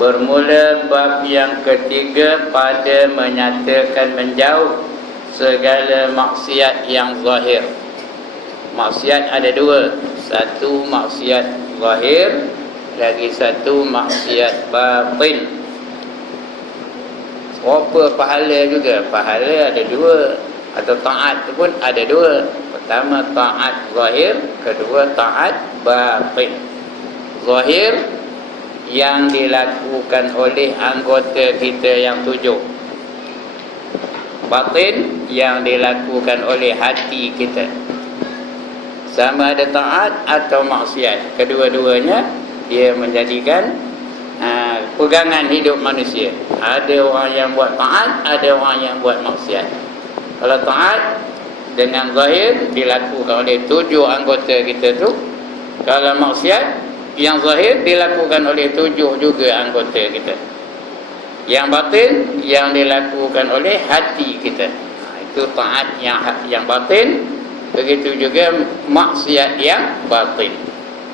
Bermula bab yang ketiga pada menyatakan menjauh segala maksiat yang zahir. Maksiat ada dua. Satu maksiat zahir, lagi satu maksiat batin. Apa pahala juga? Pahala ada dua. Atau taat pun ada dua. Pertama taat zahir, kedua taat batin. Zahir yang dilakukan oleh anggota kita yang 7. Batin yang dilakukan oleh hati kita. Sama ada taat atau maksiat, kedua-duanya dia menjadikan pegangan hidup manusia. Ada orang yang buat taat, ada orang yang buat maksiat. Kalau taat dengan zahir dilakukan oleh 7 anggota kita tu. Kalau maksiat yang zahir dilakukan oleh 7 juga anggota kita. Yang batin yang dilakukan oleh hati kita. Itu taat yang batin. Begitu juga maksiat yang batin.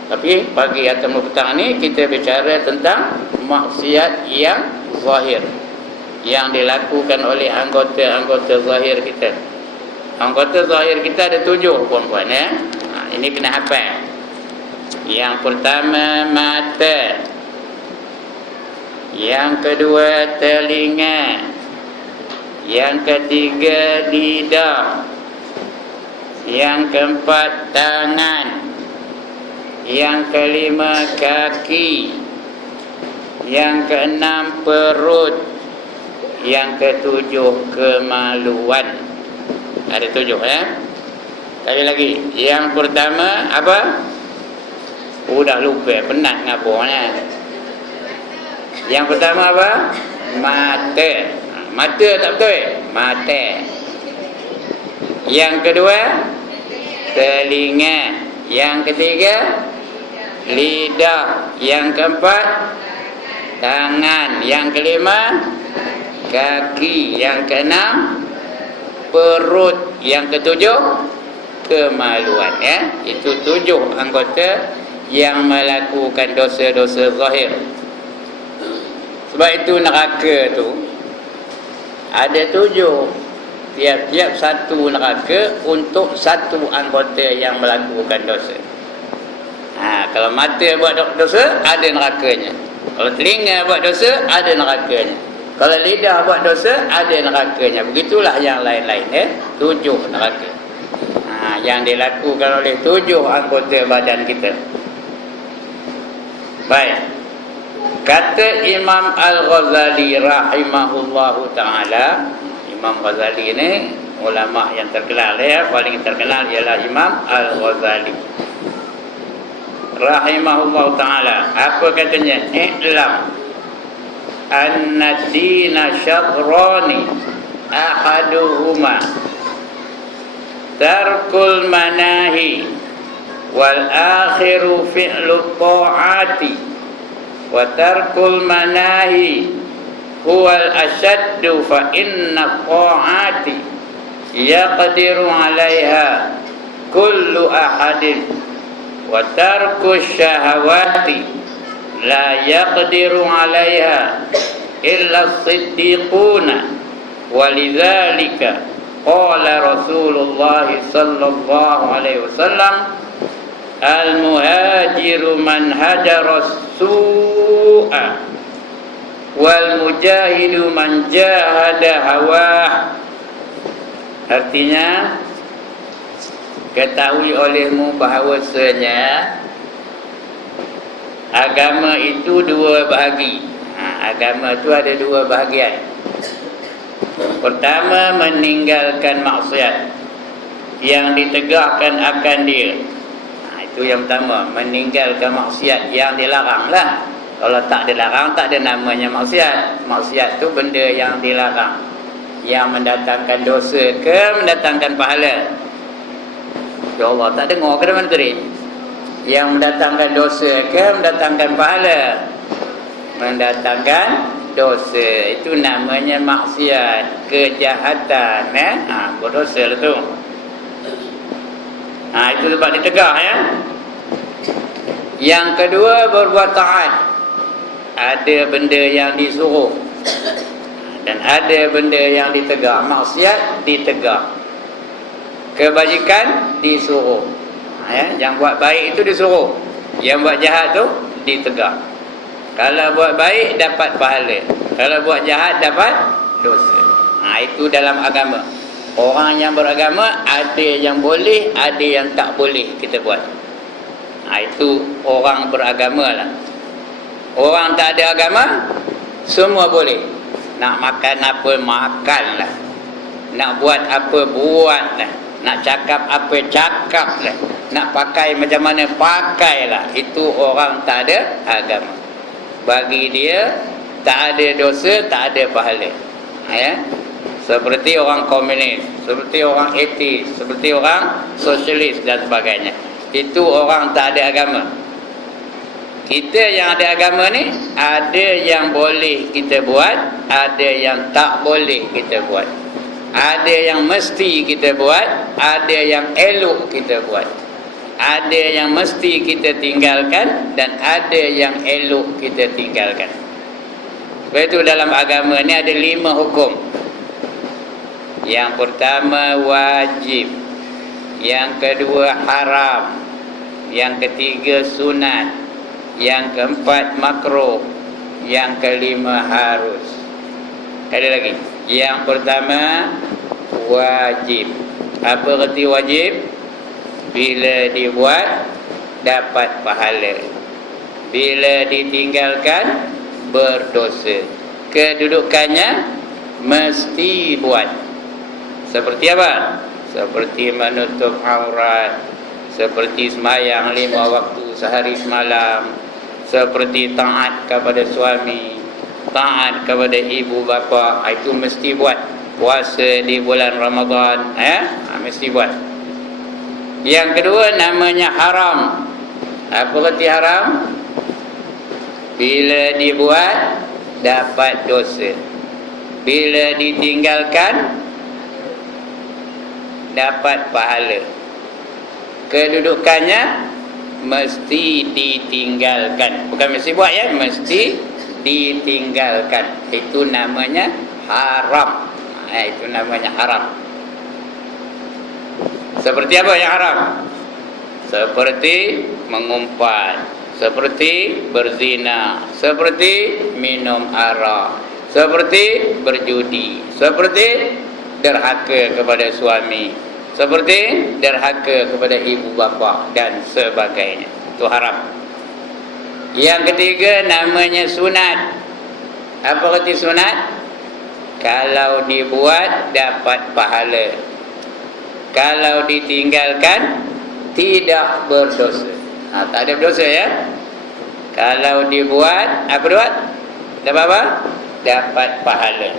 Tapi pagi atau petang ni kita bicara tentang maksiat yang zahir, yang dilakukan oleh anggota-anggota zahir kita. Anggota zahir kita ada 7 puan-puan ya. Ini kena hafal. Yang pertama mata, yang kedua telinga, yang ketiga lidah, yang keempat tangan, yang kelima kaki, yang keenam perut, yang ketujuh kemaluan. Ada 7 ya. Sekali lagi, yang pertama apa? Dah lupa, penat ngapornya. Yang pertama apa? Mata. Mata tak betul? Mata. Yang kedua telinga. Yang ketiga lidah. Yang keempat tangan. Yang kelima kaki. Yang keenam perut. Yang ketujuh kemaluan ya. Itu 7 anggota yang melakukan dosa-dosa zahir. Sebab itu neraka tu ada 7. Tiap-tiap satu neraka untuk satu anggota yang melakukan dosa. Kalau mata buat dosa, ada nerakanya. Kalau telinga buat dosa, ada nerakanya. Kalau lidah buat dosa, ada nerakanya. Begitulah yang lain-lain 7 neraka. Yang dilakukan oleh 7 anggota badan kita. Baik. Kata Imam Al-Ghazali rahimahullahu ta'ala. Imam Ghazali ni ulama yang terkenal ya. Paling terkenal ialah Imam Al-Ghazali rahimahullahu ta'ala. Apa katanya? I'lam anna dina syatrani ahaduhuma tarkul manahi wal akhiru fi'lu ta'ati wa tarkul manahi huwal ashaddu fa inna ta'ati yaqdiru 'alaiha kullu ahadin wa tarku syahawati la yaqdiru 'alaiha illa as-siddiquna walidzalika qala Rasulullah sallallahu alaihi wasallam al-muhajiru man hajara su'a wal mujahidu man jahada hawah. Artinya, ketahui olehmu bahawasanya agama itu 2 bahagi. Agama itu ada 2 bahagian. Pertama, meninggalkan maksiat yang ditegakkan akan dia. Itu yang pertama, meninggalkan maksiat yang dilarang lah. Kalau tak dilarang, tak ada namanya maksiat. Maksiat tu benda yang dilarang, yang mendatangkan dosa ke mendatangkan pahala. Ya Allah, tak dengar ke mana tadi? Yang mendatangkan dosa ke mendatangkan pahala? Mendatangkan dosa. Itu namanya maksiat, kejahatan berdosa lah tu. Itu sebab ditegak ya. Yang kedua, berbuat taat. ada benda yang disuruh dan ada benda yang ditegak. Maksiat ditegak, kebajikan disuruh. Yang buat baik itu disuruh, yang buat jahat tu ditegak. Kalau buat baik dapat pahala, kalau buat jahat dapat dosa. Itu dalam agama. Orang yang beragama ada yang boleh, ada yang tak boleh kita buat. Itu orang beragama lah. Orang tak ada agama semua boleh. Nak makan apa makan lah, nak buat apa buat lah, nak cakap apa cakap lah, nak pakai macam mana pakai lah. Itu orang tak ada agama. Bagi dia tak ada dosa, tak ada pahala. Seperti orang komunis, seperti orang etis, seperti orang sosialis dan sebagainya. Itu orang tak ada agama. Kita yang ada agama ni, ada yang boleh kita buat, ada yang tak boleh kita buat. Ada yang mesti kita buat, ada yang elok kita buat. Ada yang mesti kita tinggalkan dan ada yang elok kita tinggalkan. Sebab itu dalam agama ni ada 5 hukum. Yang pertama wajib, yang kedua haram, yang ketiga sunat, yang keempat makruh, yang kelima harus. Ada lagi. Yang pertama wajib. Apa arti wajib? Bila dibuat dapat pahala, bila ditinggalkan berdosa. Kedudukannya mesti buat. Seperti apa? Seperti menutup aurat, seperti sembahyang 5 waktu sehari semalam, seperti taat kepada suami, taat kepada ibu bapa. Itu mesti buat. Puasa di bulan Ramadan, mesti buat. Yang kedua namanya haram. Apa arti haram? Bila dibuat dapat dosa, bila ditinggalkan dapat pahala. Kedudukannya mesti ditinggalkan. Bukan mesti buat ya, mesti ditinggalkan. Itu namanya haram. Itu namanya haram. Seperti apa yang haram? Seperti mengumpat, seperti berzina, seperti minum arak, seperti berjudi, seperti derhaka kepada suami, seperti derhaka kepada ibu bapa dan sebagainya. Itu haram. Yang ketiga namanya sunat. Apa arti sunat? Kalau dibuat dapat pahala, kalau ditinggalkan tidak berdosa. Tak ada berdosa ya. Kalau dibuat, apa buat? Dapat apa? Dapat pahala.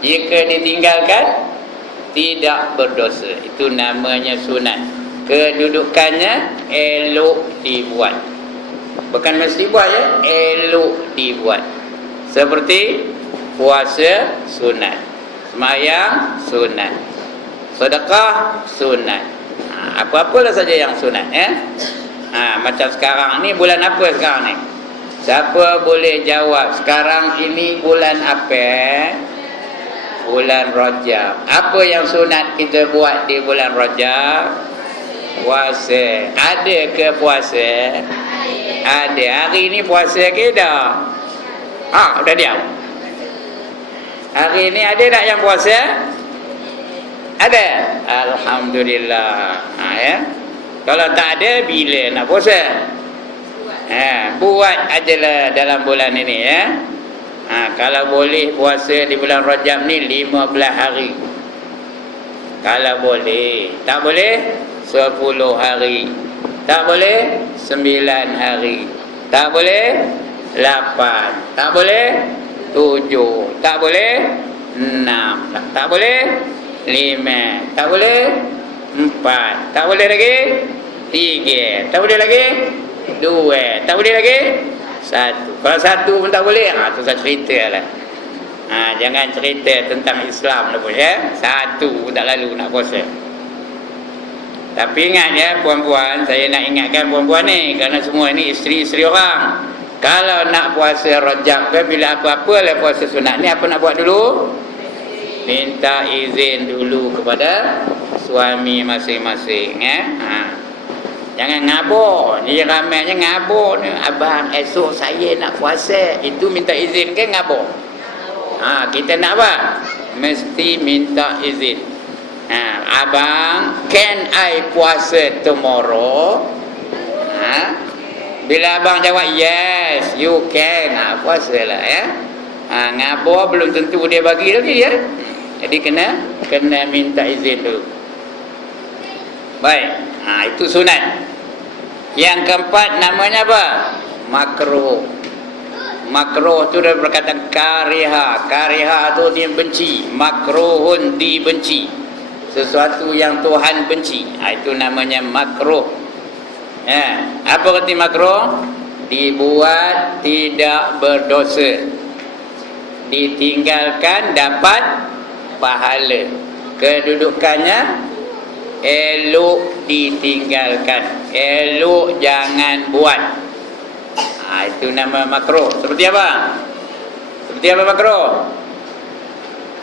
Jika ditinggalkan tidak berdosa. Itu namanya sunat. Kedudukannya elok dibuat. Bukan mesti buat ya, elok dibuat. Seperti puasa sunat, sembahyang sunat, sedekah sunat. Apa-apalah saja yang sunat ya. Macam sekarang ni bulan apa sekarang ni? Siapa boleh jawab sekarang ini bulan apa? Bulan Rajab. Apa yang sunat kita buat di bulan Rajab? Puasa. Ada ke puasa? Ada. Hari ni puasa ke dah? Dah diam. Hari ni ada tak yang puasa? Ada. Alhamdulillah. Ya. Kalau tak ada, bila nak puasa? Buat ajalah dalam bulan ini ya. Kalau boleh puasa di bulan Rajab ni 15 hari. Kalau boleh. Tak boleh 10 hari. Tak boleh 9 hari. Tak boleh 8. Tak boleh 7. Tak boleh 6. Tak boleh 5. Tak boleh 4. Tak boleh lagi 3. Tak boleh lagi 2. Tak boleh lagi 1. Kalau 1 pun tak boleh, tu saya cerita lah. Jangan cerita tentang Islam lah pun ya. 1 pun tak lalu nak puasa. Tapi ingat ya puan-puan, saya nak ingatkan puan-puan ni, kerana semua ni isteri-isteri orang. Kalau nak puasa Rajab ke, bila apa-apa lah puasa sunat ni, apa nak buat dulu? Minta izin dulu kepada suami masing-masing. Jangan ngabur. Ni ramainya ngabur ni. Abang, esok saya nak puasa. Itu minta izin ke ngabur? Kita nak apa? Mesti minta izin. Abang, can I puasa tomorrow? Bila abang jawab yes, you can, puasalah ya. Ngabur belum tentu dia bagi lagi ya. Jadi kena minta izin dulu. Baik, itu sunat. Yang keempat namanya apa? Makruh. Makruh tu dia berkata kariha. Kariha tu dia benci. Makruhun dibenci. Sesuatu yang Tuhan benci. Itu namanya makruh. Apa arti makruh? Dibuat tidak berdosa, ditinggalkan dapat pahala. Kedudukannya elok ditinggalkan, elok jangan buat. Itu nama makruh. Seperti apa? Seperti apa makruh?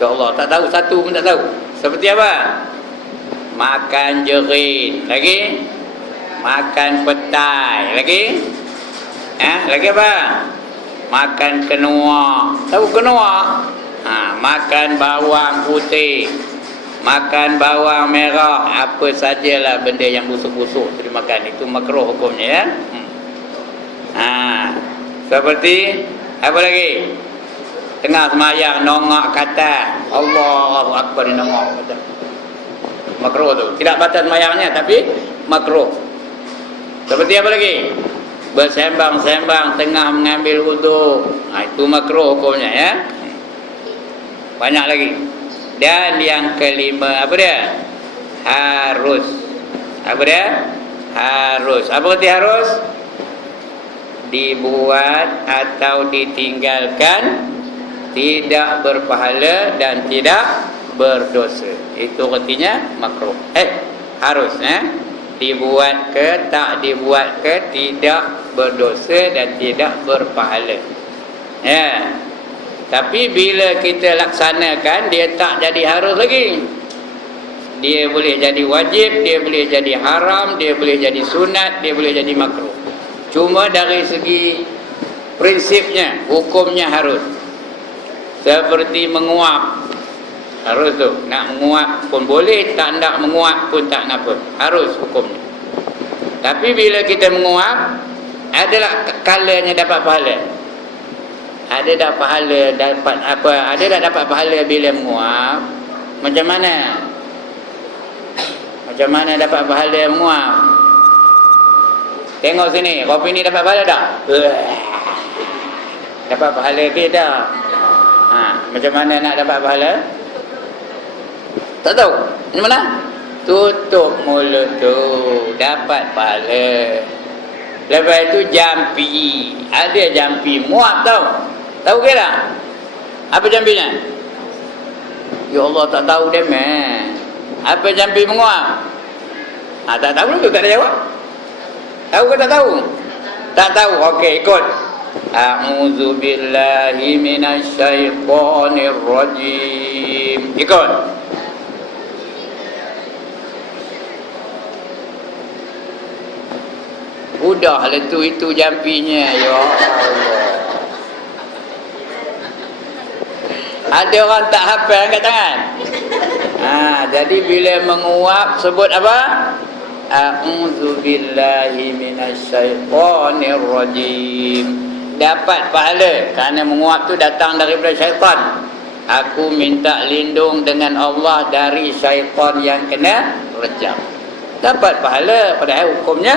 Ya Allah, tak tahu, satu pun tak tahu. Seperti apa? Makan jerit. Lagi? Makan petai. Lagi? Lagi apa? Makan kenua. Tahu kenua? Makan bawang putih, makan bawang merah, apa sajalah benda yang busuk-busuk tu dimakan. Itu makruh hukumnya ya. Seperti apa lagi? Tengah semayang nongak kata Allahu Akbar, nongak kata. Makruh tu. Tidak batal semayangnya tapi makruh. Seperti apa lagi? Bersembang-sembang tengah mengambil wudu. Itu makruh hukumnya ya. Banyak lagi. Dan yang kelima apa dia? Harus. Apa dia? Harus. Apa arti harus? Dibuat atau ditinggalkan tidak berpahala dan tidak berdosa. Itu artinya makruh. Harus dibuat ke tak dibuat ke tidak berdosa dan tidak berpahala. Tapi bila kita laksanakan, dia tak jadi harus lagi. Dia boleh jadi wajib, dia boleh jadi haram, dia boleh jadi sunat, dia boleh jadi makruh. Cuma dari segi prinsipnya, hukumnya harus. Seperti menguap, harus tu. Nak menguap pun boleh, tak nak menguap pun tak apa. Harus hukumnya. Tapi bila kita menguap, adalah kalanya dapat pahala. Ada dah pahala dapat apa? Ada dah dapat pahala bila menguap. Macam mana? Macam mana dapat pahala menguap? Tengok sini, kopi ni dapat pahala tak? Dapat pahala ke tak? Macam mana nak dapat pahala? Tak tahu. Macam mana? Tutup mulut tu, dapat pahala. Lepas itu jampi. Ada jampi muap tahu. Tahu ke tak? Apa jampinya? Ya Allah, tak tahu dia meh. Apa jampi menguap? Tak tahu tu, tak ada jawab. Tahu ke tak tahu? Tak tahu. Okey, ikut. A'udzu billahi minasyaitonir rajim. Ikut. Udahlah tu, itu jampinya. Ya Allah. Ada orang tak hafal angkat tangan. Jadi bila menguap sebut apa? A'udzu billahi minasyaitonir rajim. Dapat pahala kerana menguap tu datang daripada syaitan. Aku minta lindung dengan Allah dari syaitan yang kena rejam. Dapat pahala, padahal hukumnya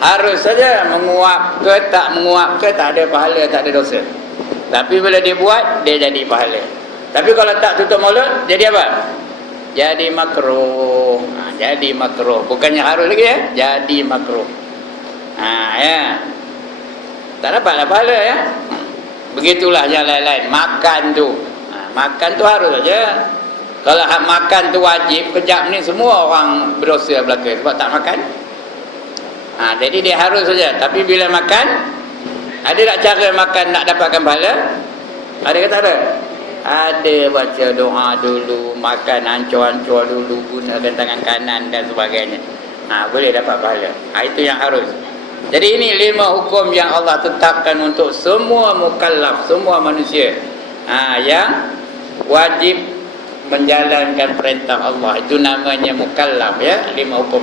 harus saja. Menguap ke tak menguap ke tak ada pahala, tak ada dosa. Tapi bila dia buat, dia jadi pahala. Tapi kalau tak tutup mulut, jadi apa? Jadi makruh. Jadi makruh. Bukannya harus lagi ya, jadi makruh. Ya. Tak dapatlah pahala ya. Begitulah yang lain-lain. Makan tu. Makan tu harus saja. Kalau makan tu wajib, kejap ni semua orang berdosa belaka sebab tak makan. Jadi dia harus saja. Tapi bila makan, Ada tak cara makan nak dapatkan pahala? Ada kata ada? Ada, baca doa dulu, makan ancur-ancur dulu, gunakan tangan kanan dan sebagainya. Boleh dapat pahala. Itu yang harus. Jadi ini 5 hukum yang Allah tetapkan untuk semua mukallaf, semua manusia. Yang wajib menjalankan perintah Allah. Itu namanya mukallaf, ya, 5 hukum.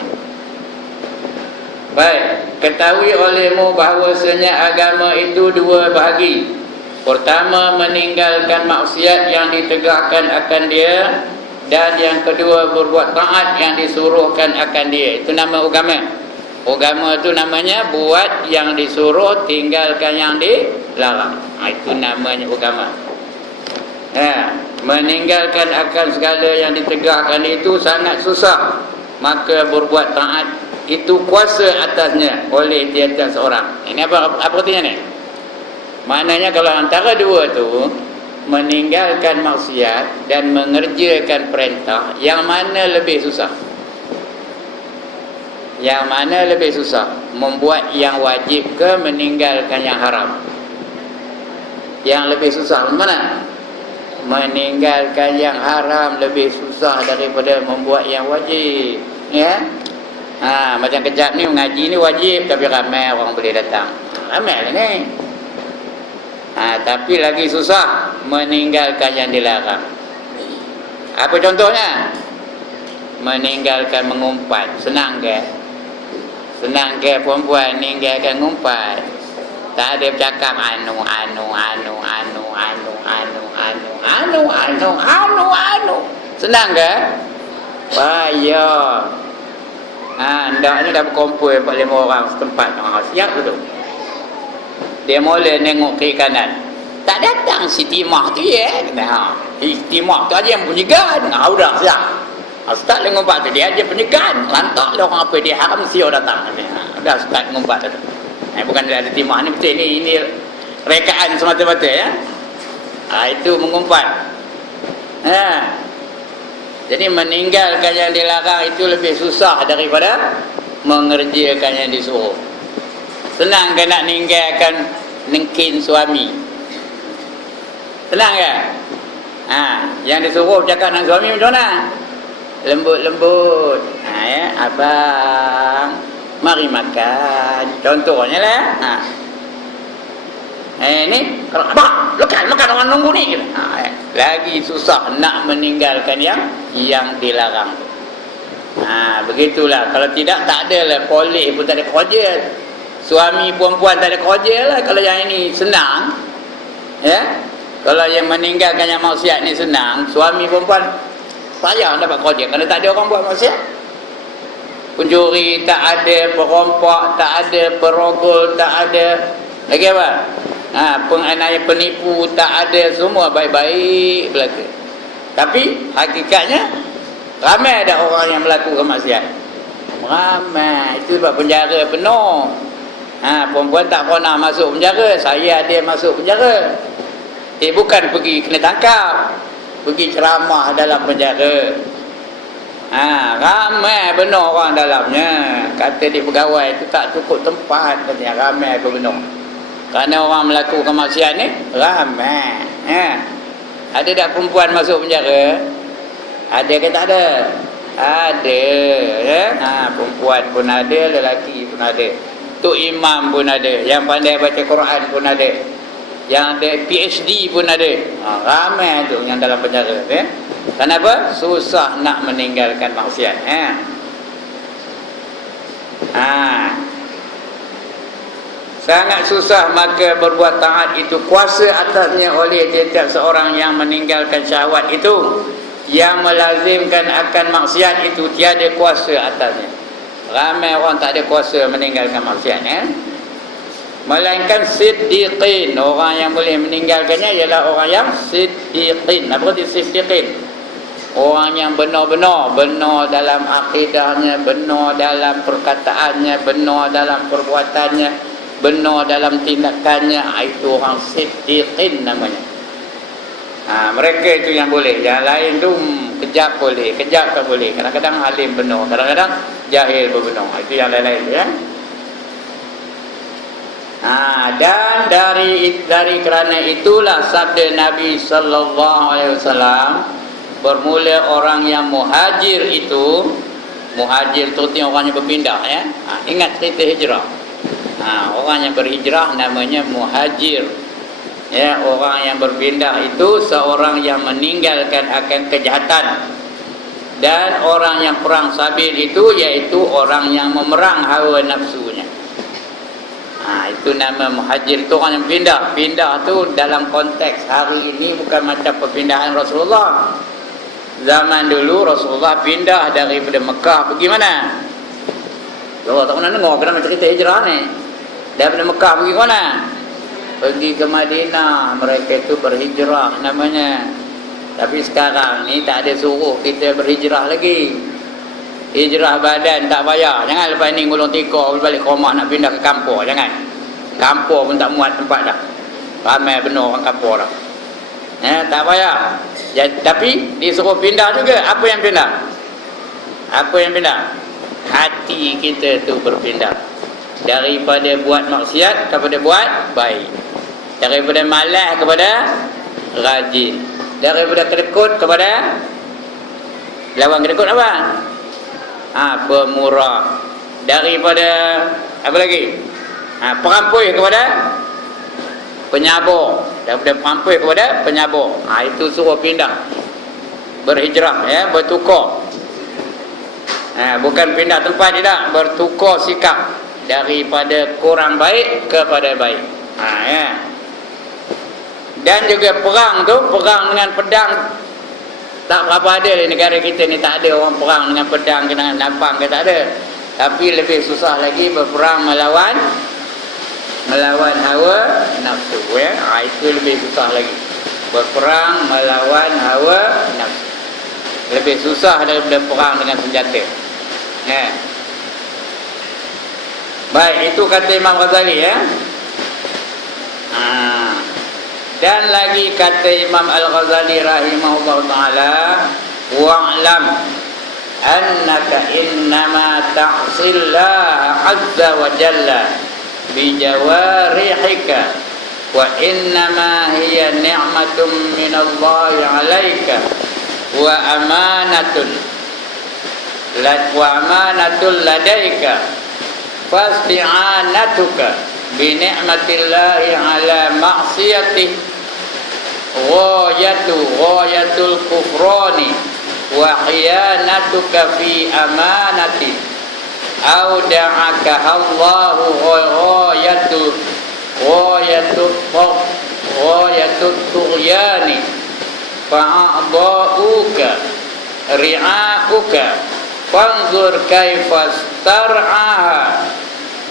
Baik, ketahui olehmu bahawasanya agama itu 2 bahagi. Pertama, meninggalkan maksiat yang ditegakkan akan dia, dan yang kedua, berbuat taat yang disuruhkan akan dia. Itu nama agama. Agama itu namanya buat yang disuruh, tinggalkan yang dilarang. Itu namanya agama. Meninggalkan akan segala yang ditegakkan itu sangat susah. Maka berbuat taat itu kuasa atasnya oleh tiada seorang. Ini apa artinya ni? Maknanya kalau antara dua tu, meninggalkan maksiat dan mengerjakan perintah, yang mana lebih susah? Yang mana lebih susah? Membuat yang wajib ke meninggalkan yang haram? Yang lebih susah mana? Meninggalkan yang haram lebih susah daripada membuat yang wajib. Ya? Macam kejap ni mengaji ni wajib, tapi ramai orang boleh datang. Ramai ni. Tapi lagi susah meninggalkan yang dilarang. Apa contohnya? Meninggalkan mengumpat. Senang ke? Senang ke perempuan meninggalkan mengumpat? Tak ada bercakap anu. Senang ke? Payah. Ndaknya dah berkumpul 4-5 orang setempat. Siap tu. Dia mula nengok kiri kanan. Tak datang si Timah tu, ya. Timah tu aja yang penyegan. Udah siap. Start ngumpat tu, dia aja penyegan. Lantak lah orang apa dia haram siap datang. Dah start ngumpat tu. Bukan dia ada Timah ni, betul ini rekaan semata-mata, ya. Itu mengumpat. Jadi meninggalkan yang dilarang itu lebih susah daripada mengerjakan yang disuruh. Senang ke nak ninggalkan nengkin suami? Senang ke? Yang disuruh cakap dengan suami macam mana? Lembut-lembut. Ya, abang, mari makan. Contohnya lah. Ni kalau abang, makan orang nunggu ni. Lagi susah nak meninggalkan yang dilarang. Begitulah. Kalau tidak, tak ada lah. Polis pun tak ada kerja. Suami perempuan tak ada kerja lah. Kalau yang ini senang, ya. Kalau yang meninggalkan yang maksiat ni senang, suami perempuan payah dapat kerja kerana tak ada orang buat maksiat. Pencuri tak ada, perompak tak ada, perogol tak ada, lagi apa? Penganiaya, penipu tak ada, semua baik-baik berlaku. Tapi hakikatnya ramai ada orang yang melakukan maksiat. Ramai. Itu sebab penjara penuh. Perempuan tak pernah masuk penjara. Saya ada masuk penjara. Bukan pergi kena tangkap, pergi ceramah dalam penjara. Ramai benar orang dalamnya. Kata di pegawai itu tak cukup tempat, katanya ramai benar. Kerana orang melakukan maksiat ni ramai. Ada tak perempuan masuk penjara? Ada ke tak ada? Ada, ya. Perempuan pun ada, lelaki pun ada. Tok imam pun ada, yang pandai baca Quran pun ada, yang ada PhD pun ada. Ramai tu yang dalam penjara, ya. Kenapa? Susah nak meninggalkan maksiat. Sangat susah, maka berbuat taat itu kuasa atasnya oleh setiap seorang yang meninggalkan syahwat itu. Yang melazimkan akan maksiat itu tiada kuasa atasnya. Ramai orang tak ada kuasa meninggalkan maksiat, ya. Melainkan siddiqin. Orang yang boleh meninggalkannya ialah orang yang siddiqin. Apa arti siddiqin? Orang yang benar-benar, benar dalam akidahnya, benar dalam perkataannya, benar dalam perbuatannya, benar dalam tindakannya. Itu orang siddiqin namanya. Mereka itu yang boleh. Yang lain tu kejap boleh, kejap tak boleh. Kadang-kadang alim benar, kadang-kadang jahil pun benar. Itu yang lain-lain, ya. Dan dari kerana itulah sabda Nabi sallallahu alaihi wasallam, bermula orang yang muhajir itu, muhajir tu artinya orang yang berpindah ya. Ingat cerita hijrah. Orang yang berhijrah namanya muhajir. Ya, orang yang berpindah itu seorang yang meninggalkan akan kejahatan. Dan orang yang perang sabil itu iaitu orang yang memerang hawa nafsunya. Itu nama muhajir, itu orang yang pindah. Pindah tu dalam konteks hari ini bukan macam perpindahan Rasulullah. Zaman dulu Rasulullah pindah daripada Mekah pergi mana? Allah tak pernah dengar kenapa cerita hijrah ni. Daripada Mekah pergi ke mana? Pergi ke Madinah. Mereka itu berhijrah namanya. Tapi sekarang ni tak ada suruh kita berhijrah lagi. Hijrah badan tak payah. Jangan lepas ni gulung tikar balik ke rumah nak pindah ke kampung. Jangan. Kampung pun tak muat tempat dah. Ramai benar orang kampung dah. Tak payah. Tapi disuruh pindah juga. Apa yang pindah? Apa yang pindah? Hati kita tu berpindah. Daripada buat maksiat kepada buat baik. Daripada malas kepada rajin. Daripada kedekut kepada lawan kedekut apa? Pemurah. Daripada apa lagi? Perampui kepada penyabur. Daripada perampui kepada penyabur. Itu suruh pindah. Berhijrah ya, bertukar. Bukan pindah tempat tidak, bertukar sikap daripada kurang baik kepada baik. Ya. Dan juga perang tu, perang dengan pedang tak berapa ada di negara kita ni, tak ada orang perang dengan pedang, dengan lapang ke, tak ada. Tapi lebih susah lagi berperang melawan hawa nafsu ya. Itu lebih susah lagi. Berperang melawan hawa nafsu. Lebih susah daripada perang dengan senjata. Ya. Baik, itu kata Imam Ghazali ya. Dan lagi kata Imam Al-Ghazali rahimahullah ta'ala, wa'lam annaka innama ta'sillah azza wa jalla bijawarihika wa innama hiya ni'matun minallahi alaika wa amanatun ladaika fasti'anatuka bini'matillahi ala ma'siyatih ghayatul kufrani wa khiyanatuka fi amanati auda'aka Allahu ghayatul tughyani fa'adha'uka ri'a'uka fanzur kaifa star'aha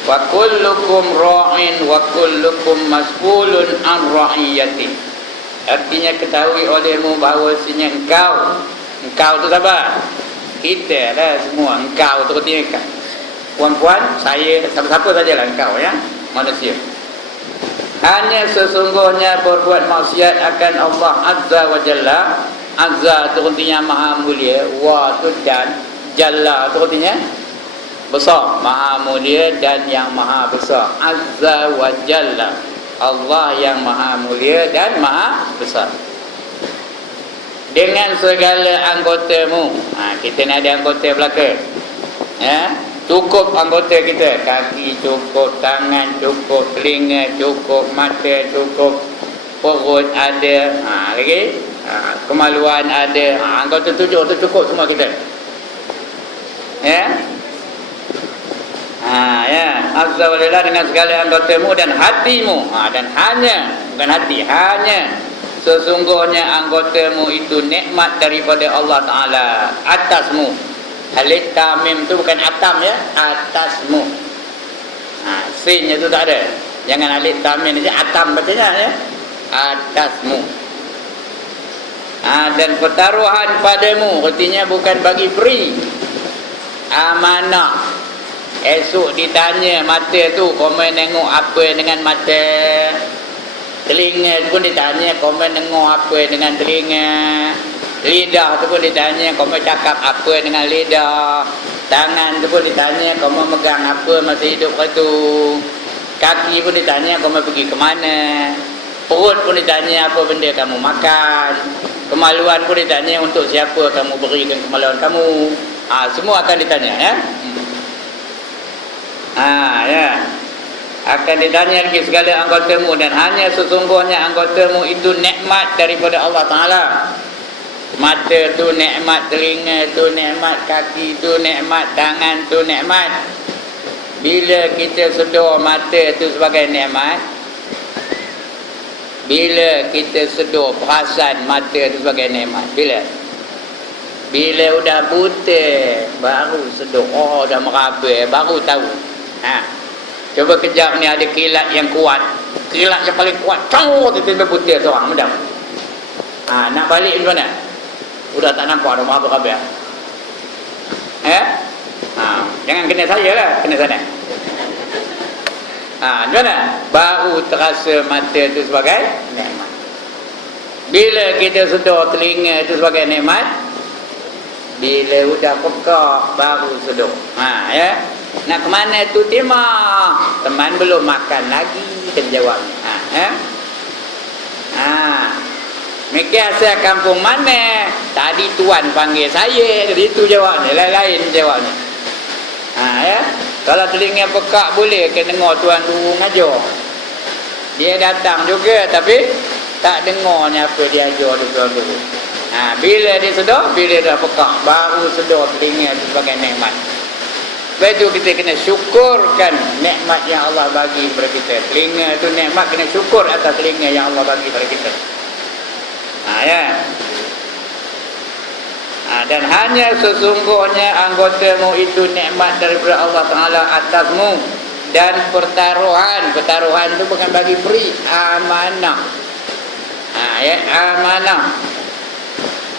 wa kullukum ra'in wa kullukum mas'ulun an ra'iyati. Artinya ketahui olehmu bahawasanya engkau tu siapa? Kita lah semua. Engkau tu artinya puan-puan, saya, siapa sajalah engkau ya, manusia. Hanya sesungguhnya berbuat maksiat akan Allah Azza wa Jalla. Azza tu artinya maha mulia, wa tu dan, Jalla tu artinya besar, maha mulia dan yang maha besar. Azza wa Jalla, Allah yang maha mulia dan maha besar. Dengan segala anggotamu. Kita ni ada anggota belaka ya. Cukup anggota kita. Kaki cukup, tangan cukup, telinga cukup, mata cukup, perut ada, lagi kemaluan ada. Anggota 7 tu cukup semua kita ya. Ya, azza wa jalla dengan segala anggotamu dan hatimu. Dan hanya, bukan hati, hanya sesungguhnya anggotamu itu nikmat daripada Allah Ta'ala atasmu. Alif tamim tu bukan atam ya, atasmu. Sinnya tu tak ada. Jangan alif tamim ni, atam bacanya ya. Atasmu. Dan pertaruhan padamu, artinya bukan bagi free. Amanah. Esok ditanya mata tu, komen tengok apa dengan mata. Telinga tu pun ditanya, komen tengok apa dengan telinga. Lidah tu pun ditanya, komen cakap apa dengan lidah. Tangan tu pun ditanya, komen megang apa masa hidup tu. Kaki pun ditanya kamu pergi ke mana. Perut pun ditanya apa benda kamu makan. Kemaluan pun ditanya untuk siapa kamu berikan kemaluan kamu. Semua akan ditanya, ya. Ya. Akan ditanya lagi segala anggotamu, dan hanya sesungguhnya anggotamu itu nikmat daripada Allah Ta'ala. Mata tu nikmat, telinga tu nikmat, kaki tu nikmat, tangan tu nikmat. Bila kita sedar mata tu sebagai nikmat, bila kita sedar perasan mata tu sebagai nikmat, bila udah buta baru sedar, dah meraba, baru tahu. Cuba kejap ni ada kilat yang kuat, kilat yang paling kuat, tiba-tiba buta seorang, medam. Nak balik macam mana? Udah tak nampak dah apa khabar. Jangan kena saya lah, kena sana. Macam mana? Baru terasa mata tu sebagai nikmat. Bila kita sedar telinga tu sebagai nikmat, bila udah pekak baru sedar. Ya. Nak ke mana tu Timah? Teman belum makan lagi, kan jawabnya. Mikir asal kampung mana? Tadi tuan panggil saya, itu jawabnya, lain-lain jawabnya. Ya. Kalau telinga pekak boleh ke dengar tuan guru ngajar. Dia datang juga tapi tak dengarnya apa dia ajar di tuan guru. Bila dia sedar, bila dah pekak baru sedar telinga itu sebagai nikmat. Lepas itu kita kena syukurkan nikmat yang Allah bagi kepada kita. Telinga itu nikmat, kena syukur atas telinga yang Allah bagi kepada kita. Ya. Dan hanya sesungguhnya anggotamu itu nikmat daripada Allah Ta'ala atasmu. Dan pertaruhan itu bukan bagi free, amanah. Ya, amanah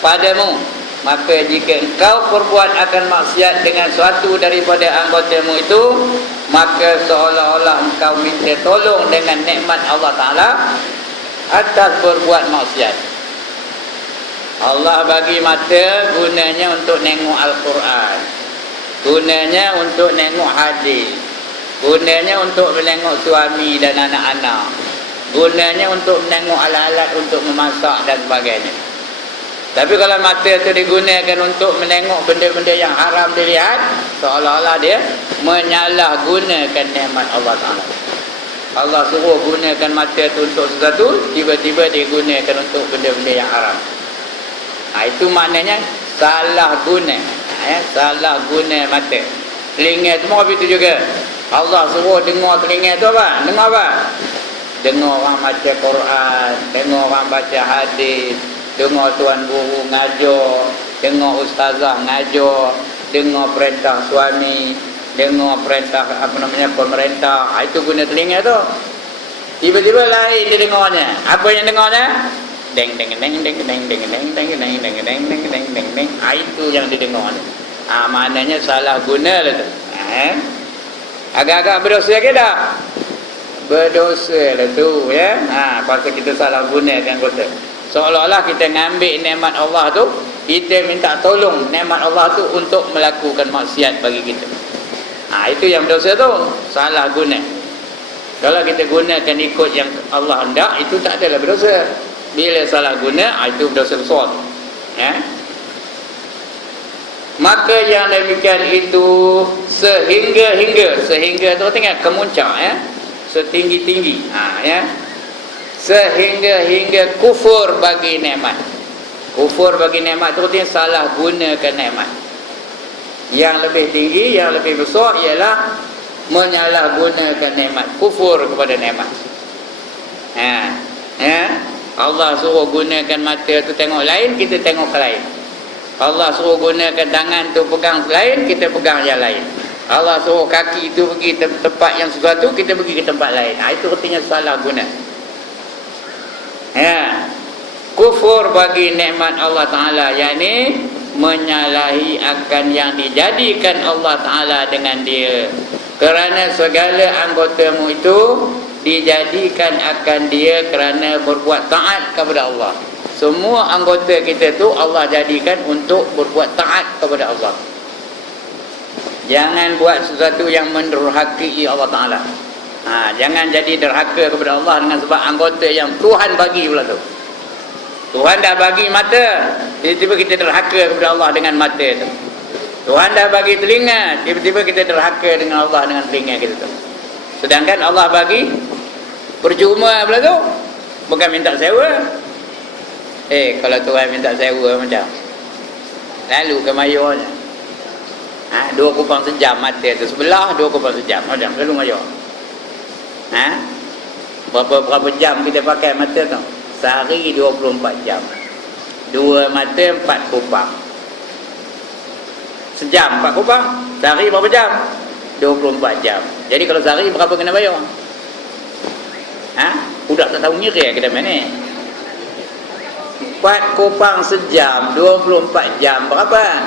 padamu. Maka jika engkau perbuat akan maksiat dengan suatu daripada anggotamu itu, maka seolah-olah engkau minta tolong dengan nikmat Allah Ta'ala atas berbuat maksiat. Allah bagi mata, gunanya untuk nengok Al-Quran, gunanya untuk nengok hadis, gunanya untuk menengok suami dan anak-anak, gunanya untuk menengok alat-alat untuk memasak dan sebagainya. Tapi kalau mata itu digunakan untuk menengok benda-benda yang haram dilihat, seolah-olah dia menyalahgunakan nikmat Allah Ta'ala. Allah suruh gunakan mata itu untuk sesuatu, tiba-tiba digunakan untuk benda-benda yang haram. Itu maknanya salah guna. Salah guna mata. Telinga itu mau itu juga. Allah suruh dengar telinga itu apa? Dengar apa? Dengar orang baca Quran, dengar orang baca hadis, dengar tuan guru ngajar, dengar ustazah ngajar, dengar perintah suami, dengar perintah pemerintah. Itu guna telinga tu. Tiba-tiba lain dia dengarnya. Apa yang dengarnya? Deng deng deng deng deng deng deng deng deng deng deng deng deng deng deng. Itu yang didengar. Maknanya salah guna lah tu. Agak-agak berdosa ke dah? Berdosa lah tu, ya. Pasal kita salah gunakan kota. Seolah-olah kita ngambil nikmat Allah tu, kita minta tolong nikmat Allah tu untuk melakukan maksiat bagi kita. Itu yang berdosa tu, salah guna. Kalau kita gunakan ikut yang Allah hendak, itu tak adalah berdosa. Bila salah guna, itu berdosa besar. Ya. Maka yang demikian itu sehingga tu tengok kemuncak, ya. Setinggi-tinggi, ya. Sehingga kufur bagi nikmat. Kufur bagi nikmat tu artinya salah gunakan nikmat. Yang lebih tinggi, yang lebih besar ialah menyalahgunakan nikmat, kufur kepada nikmat. Allah suruh gunakan mata tu tengok lain, kita tengok ke lain. Allah suruh gunakan tangan tu pegang lain, kita pegang yang lain. Allah suruh kaki tu pergi tempat yang sesuatu, kita pergi ke tempat lain. Itu artinya salah guna. Kufur bagi nikmat Allah Ta'ala, yakni menyalahi akan yang dijadikan Allah Ta'ala dengan dia. Kerana segala anggotamu itu dijadikan akan dia kerana berbuat taat kepada Allah. Semua anggota kita tu Allah jadikan untuk berbuat taat kepada Allah. Jangan buat sesuatu yang menderhaki Allah Ta'ala. Jangan jadi derhaka kepada Allah dengan sebab anggota yang Tuhan bagi pula tu. Tuhan dah bagi mata, tiba-tiba kita derhaka kepada Allah dengan mata tu. Tuhan dah bagi telinga, tiba-tiba kita derhaka dengan Allah dengan telinga kita tu. Sedangkan Allah bagi percuma pula tu, bukan minta sewa. Kalau Tuhan minta sewa macam lalu ke mayurnya. 2 kupang sejam mata tu sebelah, 2 kupang sejam macam lalu mayur. Berapa jam kita pakai mata tu? Sehari 24 jam. 2 mata 4 kupang. Sejam 4 kupang. Sehari berapa jam? 24 jam. Jadi kalau sehari berapa kena bayar? Budak tak tahu ngira kita main ni. 4 kupang sejam, 24 jam berapa?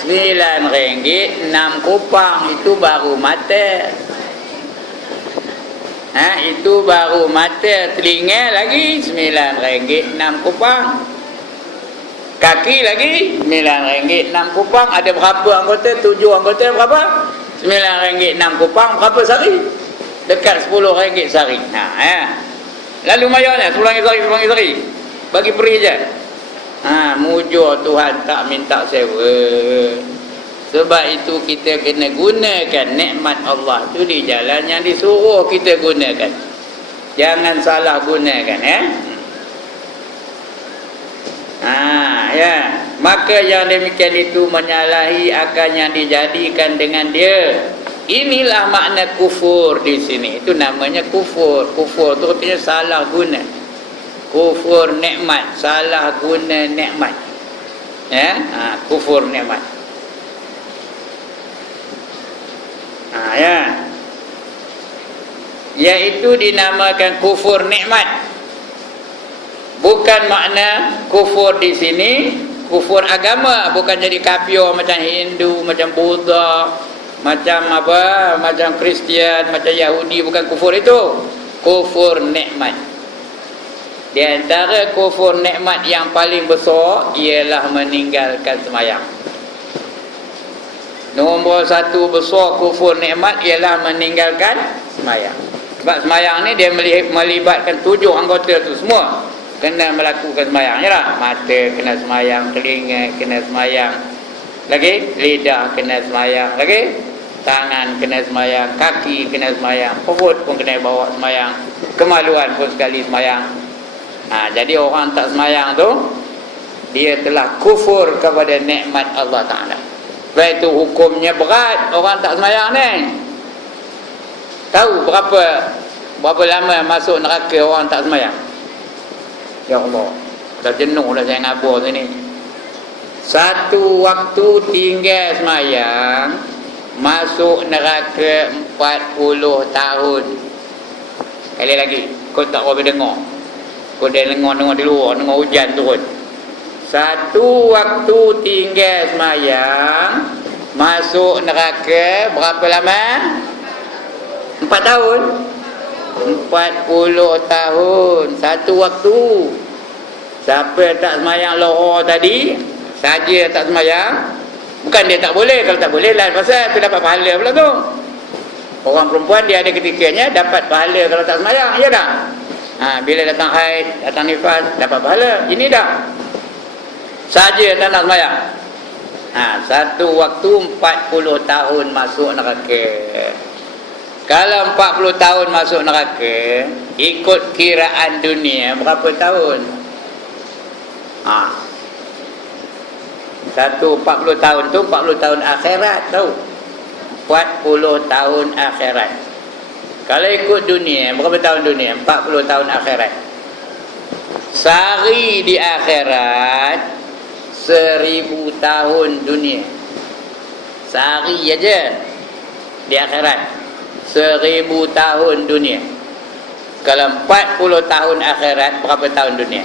RM9, 6 kupang. Itu baru mata. Itu baru mata. Telinga lagi RM9, 6 kupang. Kaki lagi RM9, 6 kupang. Ada berapa anggota? 7 anggota berapa? RM9, 6 kupang. Berapa sehari? Dekat RM10 sehari. Lalu mayarnya RM10 sehari. Bagi peri je. Mujur Tuhan tak minta sewa. Sebab itu kita kena gunakan nikmat Allah tu di jalan yang disuruh kita gunakan. Jangan salah gunakan, Maka yang demikian itu menyalahi akan yang dijadikan dengan dia. Inilah makna kufur di sini. Itu namanya kufur. Kufur tu artinya salah guna. Kufur nikmat, salah guna nikmat. Kufur nikmat. Iaitu dinamakan kufur nikmat. Bukan makna kufur di sini kufur agama, bukan jadi kafir macam Hindu, macam Buddha, macam apa, macam Kristian, macam Yahudi. Bukan kufur itu. Kufur nikmat. Di antara kufur nikmat yang paling besar ialah meninggalkan sembahyang. Nombor 1 besar kufur nikmat ialah meninggalkan sembahyang. Sebab sembahyang ni dia melibatkan 7 anggota tu semua kena melakukan sembahyang je lah. Mata kena sembahyang, telinga kena sembahyang, lagi lidah kena sembahyang, lagi tangan kena sembahyang, kaki kena sembahyang, perut pun kena bawa sembahyang, kemaluan pun sekali sembahyang. Jadi orang tak sembahyang tu dia telah kufur kepada nikmat Allah Ta'ala. Sebab itu hukumnya berat orang tak sembahyang ni. Tahu berapa lama masuk neraka orang tak sembahyang? Ya Allah, dah jenuh dah saya ngabur sini. Satu waktu tinggal sembahyang masuk neraka 40 tahun. Kali lagi, kau tak boleh dengar. Kau dah dengar di luar, dengar hujan turun. Satu waktu tinggal sembahyang masuk neraka berapa lama? 4 tahun. 40 tahun satu waktu. Siapa tak sembahyang lohor tadi saja tak sembahyang, bukan dia tak boleh. Kalau tak boleh lain pasal, tu dapat pahala pula tu. Orang perempuan dia ada ketikanya dapat pahala kalau tak sembahyang, ya tak? Bila datang haid, datang nifas, dapat pahala. Ini dah saja tak nak sembahyang. Satu waktu 40 tahun masuk neraka. Kalau 40 tahun masuk neraka, ikut kiraan dunia berapa tahun? 40 tahun tu 40 tahun akhirat tahu. 40 tahun akhirat. Kalau ikut dunia, berapa tahun dunia? 40 tahun akhirat. Sehari di akhirat 1000 tahun dunia. Sehari aja di akhirat 1000 tahun dunia. Kalau 40 tahun akhirat, berapa tahun dunia?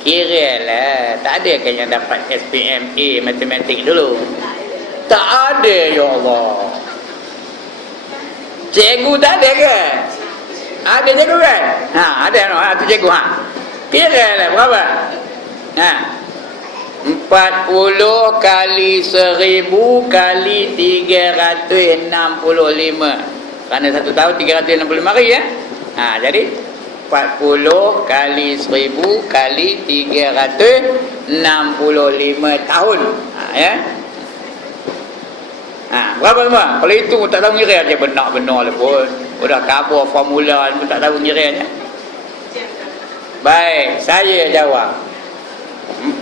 Kira lah. Tak ada kan yang dapat SPMA matematik dulu? Tak ada, ya Allah. Cikgu tak ada ke? Ada cikgu kan? Ada no, tu cikgu. Kira lah berapa? 40 kali 1000 kali 365. Kerana 1 tahun 365 hari ya. Jadi 40 kali 1000 kali 365 tahun. Ya. Berapa semua? Kalau itu tak tahu ngira je benar-benar lah pun. Sudah kabur formula pun tak tahu ngiranya. Baik, saya jawab.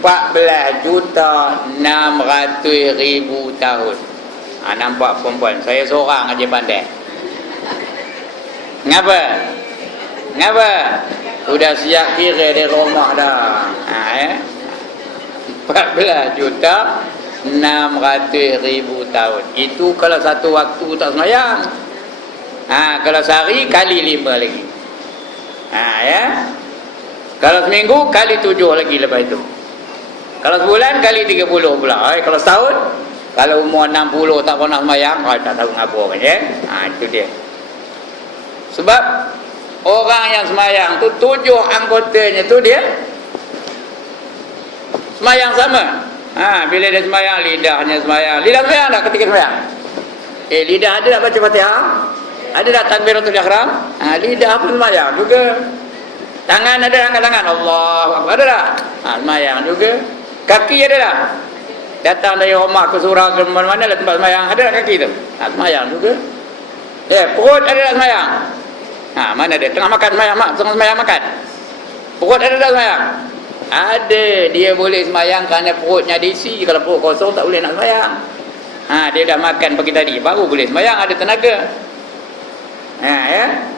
14,600,000 tahun. Nampak perempuan, saya seorang aja pandai. Ngapa? Sudah siap kira di rumah dah. 14,600,000 tahun. Itu kalau satu waktu tak semayang. Kalau sehari kali 5 lagi. Ya. Kalau seminggu kali 7 lagi lepas itu. Kalau sebulan kali 30 pula. Kalau setahun, kalau umur 60 tak pernah semayang, tak tahu ngapa kan ya. Itu dia. Sebab orang yang semayang tu 7 anggotanya tu dia semayang sama. Bila dia semayang, lidahnya semayang. Lidah semayang tak ketika semayang? Lidah ada tak baca Fatihah? Ada tak takbiratul ihram? Lidah pun semayang juga. Tangan ada, angkat tangan. Allahu Akbar, ada tak? Semayang juga. Kaki ada tak? Datang dari rumah ke surau ke mana-mana lah tempat semayang, ada tak kaki tu? Semayang juga. Perut ada tak semayang? Mana dia? Tengah makan semayang, tengah semayang makan. Perut ada tak semayang? Ada. Dia boleh semayang kerana perutnya diisi. Kalau perut kosong tak boleh nak semayang. Dia dah makan pagi tadi, baru boleh semayang, ada tenaga. Ya.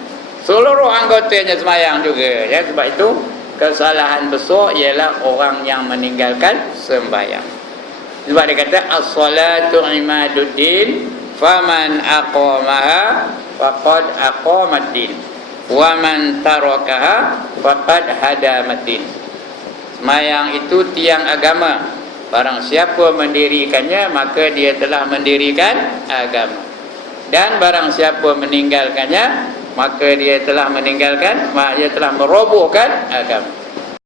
Seluruh anggotanya semayang juga. Ya, sebab itu kesalahan besar ialah orang yang meninggalkan sembahyang. Sebab dia kata as-salatu imaduddin faman aqamaha faqad aqamaddin wa man tarakaha faqad hadamaddin. Sembahyang itu tiang agama. Barang siapa mendirikannya maka dia telah mendirikan agama. Dan barang siapa meninggalkannya maka dia telah meninggalkan, dia telah merobohkan agama.